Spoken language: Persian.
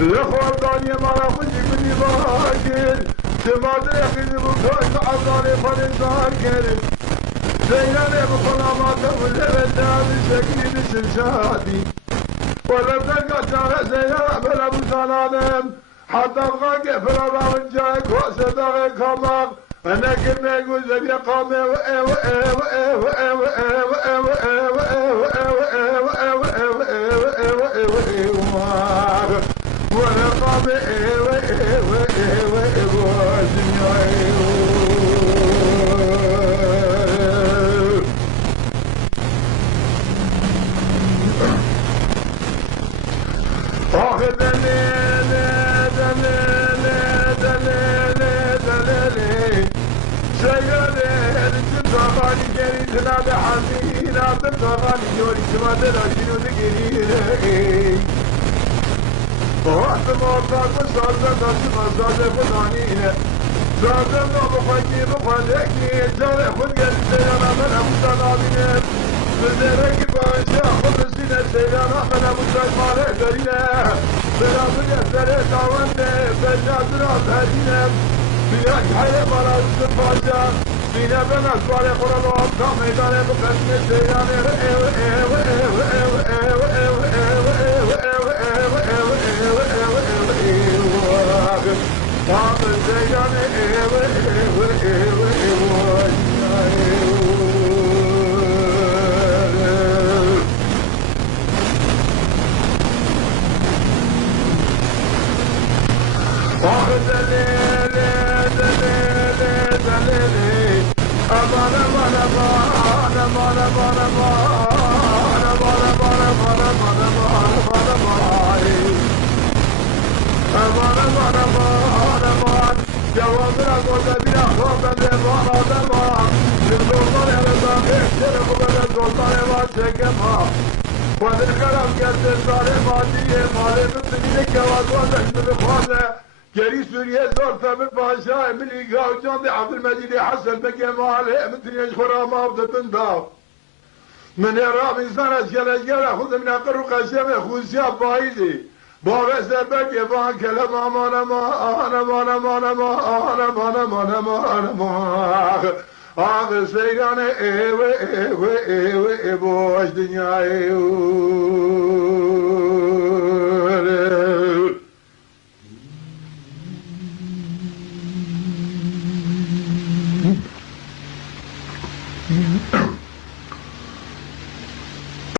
لخوردانی مرا خودی کنی باگر تمادر خیلی بکن عزاره فرزار کرد زیرانه بخلامات ولدان شکلی بسرشادی ولدن قطعه زیران بلا بسانانم حتی غاقه فرارا من جای کوسه داغه کاماق انا كما يقول ذبي قامه نادى حزين نادى طغاني يوري سمادة راشين ودقيري وقت موضاق وصادة ناسي مصادة فضانينة صادة نوبخوكي بخواليكي جاري خود قد سيانا من أمسان آبينة بزيركي بانشا خود سينة سيانا من أمسان مالك دارينة برابر يسري تاوانة بجاد راس هدينة بياك حيلة مراد سفاشا Yine ben asfale kuralım, tam meydane bu kaçını seyyanı tam seyyanı aman aman aman aman aman aman aman aman aman aman aman aman aman cevabına koyda bir akılda bir bana yıldızlar yanında eşleri bu kadar zorlar eva çekema Kadir karam geldi zalim adiye malemin dinine kevazı ve fazla Geri Suriye zor femir paşa emili gavcan de Abdülmecid Hasan be kemale emitri yşkura mavdetun da من رام انسان از گلجگر خود من اقر و قشم خوزی بایدی باوه سبک وان کلم امان امان امان امان امان امان امان امان امان آق سیگان ایوه ایوه ایوه ایوه دنیا ایوه